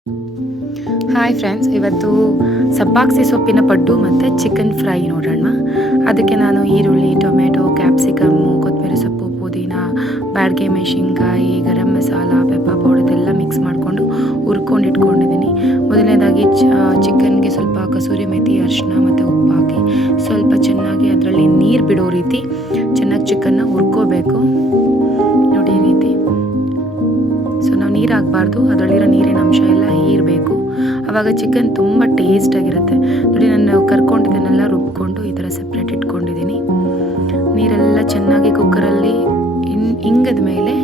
Hi friends, ಇವತ್ತು ಸಬ್ಬಾಕ್ಸಿ ಸೊಪ್ಪಿನ ಪಡ್ಡು ಮತ್ತು ಚಿಕನ್ ಫ್ರೈ ನೋಡೋಣ. ಅದಕ್ಕೆ ನಾನು ಈರುಳ್ಳಿ, ಟೊಮೆಟೊ, ಕ್ಯಾಪ್ಸಿಕಮ್ಮು, ಕೊತ್ತಂಬರಿ ಸೊಪ್ಪು, ಪುದೀನ, ಬ್ಯಾಡಗೆ ಮೆಣಸಿನ್ಕಾಯಿ, ಗರಂ ಮಸಾಲ, ಪೆಪ್ಪರ್ ಪೌಡರ್ ಇದೆಲ್ಲ ಮಿಕ್ಸ್ ಮಾಡಿಕೊಂಡು ಹುರ್ಕೊಂಡು ಇಟ್ಕೊಂಡಿದ್ದೀನಿ. ಮೊದಲನೇದಾಗಿ ಚಿಕನ್ಗೆ ಸ್ವಲ್ಪ ಕಸೂರಿ ಮೆಥಿ, ಅರಿಶಿನ ಮತ್ತು ಉಪ್ಪು ಹಾಕಿ ಸ್ವಲ್ಪ ಚೆನ್ನಾಗಿ ಅದರಲ್ಲಿ ನೀರು ಬಿಡೋ ರೀತಿ ಚೆನ್ನಾಗಿ ಚಿಕನ್ನ ಹುರ್ಕೋಬೇಕು. ನೋಡಿ ಈ ರೀತಿ. ಸೊ ನಾವು ನೀರು ಹಾಕಬಾರ್ದು, ಅದರಲ್ಲಿರೋ ನೀರಿನ ಅಂಶ ಎಲ್ಲ ಹೀರಬೇಕು. ಆವಾಗ ಚಿಕನ್ ತುಂಬ ಟೇಸ್ಟಾಗಿರುತ್ತೆ. ನೋಡಿ, ನಾನು ಕರ್ಕೊಂಡಿದ್ದನ್ನೆಲ್ಲ ರುಬ್ಕೊಂಡು ಈ ಥರ ಸಪ್ರೇಟ್ ಇಟ್ಕೊಂಡಿದ್ದೀನಿ. ನೀರೆಲ್ಲ ಚೆನ್ನಾಗಿ ಕುಕ್ಕರಲ್ಲಿ ಇಂಗದ ಮೇಲೆ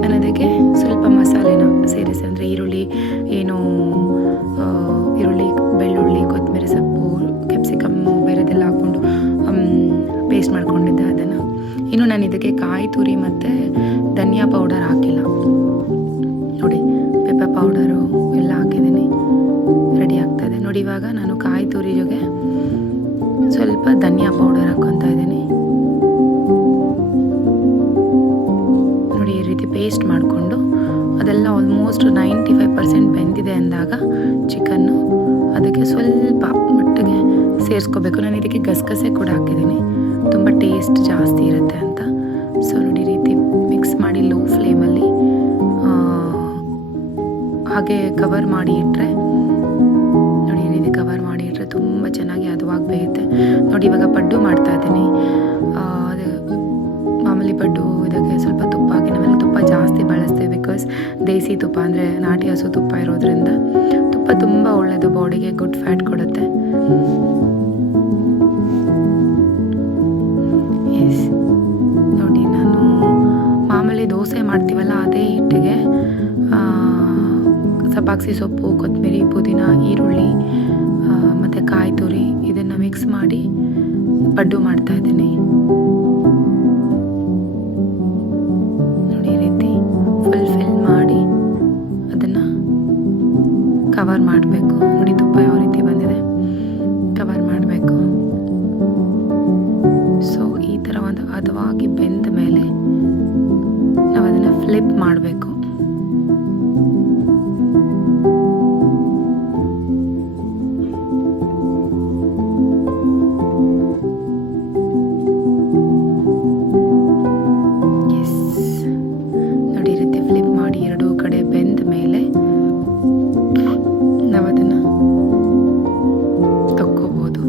ನಾನು ಅದಕ್ಕೆ ಸ್ವಲ್ಪ ಮಸಾಲೆನ ಸೇರಿಸಿ, ಅಂದರೆ ಈರುಳ್ಳಿ ಬೆಳ್ಳುಳ್ಳಿ, ಕೊತ್ತಂಬರಿ ಸೊಪ್ಪು, ಕ್ಯಾಪ್ಸಿಕಮ್ಮು ಬೇರೆದೆಲ್ಲ ಹಾಕ್ಕೊಂಡು ಪೇಸ್ಟ್ ಮಾಡ್ಕೊಂಡಿದ್ದೆ ಅದನ್ನು. ಇನ್ನು ನಾನು ಇದಕ್ಕೆ ಕಾಯಿ ತುರಿ ಮತ್ತು ಧನಿಯಾ ಪೌಡರ್ ಹಾಕಿಲ್ಲ. ನೋಡಿ, ಪೆಪ್ಪರ್ ಪೌಡರು ಎಲ್ಲ ಹಾಕಿದ್ದೀನಿ, ರೆಡಿ ಆಗ್ತಾಯಿದೆ. ನೋಡಿ, ಇವಾಗ ನಾನು ಕಾಯಿ ತುರಿ ಜೊತೆ ಸ್ವಲ್ಪ ಧನಿಯಾ ಪೌಡರ್ ಹಾಕ್ಕೊತಾ ಇದ್ದೀನಿ. ನೋಡಿ, ಈ ರೀತಿ ಪೇಸ್ಟ್ ಮಾಡಿಕೊಂಡು ಅದೆಲ್ಲ ಆಲ್ಮೋಸ್ಟ್ 95% ಬೆಂದಿದೆ ಅಂದಾಗ ಚಿಕನ್ನು ಅದಕ್ಕೆ ಸ್ವಲ್ಪ ಮಟ್ಟಿಗೆ ಸೇರಿಸ್ಕೋಬೇಕು. ನಾನು ಇದಕ್ಕೆ ಗಸಗಸೆ ಕೂಡ ಹಾಕಿದ್ದೀನಿ, ತುಂಬ ಟೇಸ್ಟ್ ಜಾಸ್ತಿ ಇರುತ್ತೆ ಅಂತ. ಸೊ ನೋಡಿ, ಈ ರೀತಿ ಮಿಕ್ಸ್ ಮಾಡಿ ಲೋ ಫ್ಲೇಮಲ್ಲಿ ಹಾಗೆ ಕವರ್ ಮಾಡಿ ಇಟ್ಟರೆ, ನೋಡಿ ಈ ರೀತಿ ಕವರ್ ಮಾಡಿ ಇಟ್ಟರೆ ತುಂಬ ಚೆನ್ನಾಗಿ ಹದವಾಗಿ ಬೇಯುತ್ತೆ. ನೋಡಿ, ಇವಾಗ ಪಡ್ಡು ಮಾಡ್ತಾ ಇದ್ದೀನಿ. ಅದು ಮಾಮೂಲಿ ಪಡ್ಡು, ಇದಕ್ಕೆ ಸ್ವಲ್ಪ ತುಪ್ಪ ಹಾಕಿ, ನಾವೆಲ್ಲ ತುಪ್ಪ ಜಾಸ್ತಿ ಬಳಸ್ತೀವಿ. ಬಿಕಾಸ್ ದೇಸಿ ತುಪ್ಪ ಅಂದರೆ ನಾಟಿ ಹಸು ತುಪ್ಪ ಇರೋದ್ರಿಂದ ತುಪ್ಪ ತುಂಬ ಒಳ್ಳೆಯದು, ಬಾಡಿಗೆ ಗುಡ್ ಫ್ಯಾಟ್ ಕೊಡುತ್ತೆ. ಎಸ್, ನೋಡಿ, ನಾನು ಮಾಮೂಲಿ ದೋಸೆ ಮಾಡ್ತೀವಲ್ಲ ಅದೇ ಹಿಟ್ಟಿಗೆ ಸಬ್ಬಾಕ್ಸಿ ಸೊಪ್ಪು, ಕೊತ್ತಂಬರಿ, ಪುದೀನ, ಈರುಳ್ಳಿ ಮತ್ತು ಕಾಯಿ ತುರಿ ಇದನ್ನು ಮಿಕ್ಸ್ ಮಾಡಿ ಪಡ್ಡು ಮಾಡ್ತಾಯಿದ್ದೀನಿ. ನೋಡಿ, ಈ ರೀತಿ ಫಿಲ್ ಮಾಡಿ ಅದನ್ನು ಕವರ್ ಮಾಡಬೇಕು. ನೋಡಿ, ತುಪ್ಪ ಯಾವ ರೀತಿ ಬಂದಿದೆ, ಕವರ್ ಮಾಡಬೇಕು. ಸೊ ಈ ಥರ ಒಂದು ಹದವಾಗಿ ಬೆಂದ ಮೇಲೆ ನಾವು ಅದನ್ನು ಫ್ಲಿಪ್ ಮಾಡಬೇಕು. ನೋಡಿ, ಈ ರೀತಿ ಫ್ಲಿಪ್ ಮಾಡಿ ಎರಡೂ ಕಡೆ ಬೆಂದ ಮೇಲೆ ನಾವು ಅದನ್ನು ತಕ್ಕೋಬೋದು.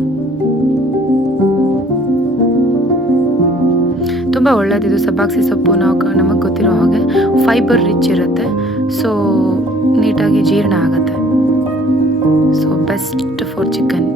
ತುಂಬ ಒಳ್ಳೆಯದಿದು ಸಬ್ಬಾಕ್ಸಿ ಸೊಪ್ಪು. ನಮಗೆ ಗೊತ್ತಿರೋ ಹಾಗೆ ಫೈಬರ್ ರಿಚ್ ಇರುತ್ತೆ, ಸೊ ನೀಟಾಗಿ ಜೀರ್ಣ ಆಗುತ್ತೆ. So best for chicken.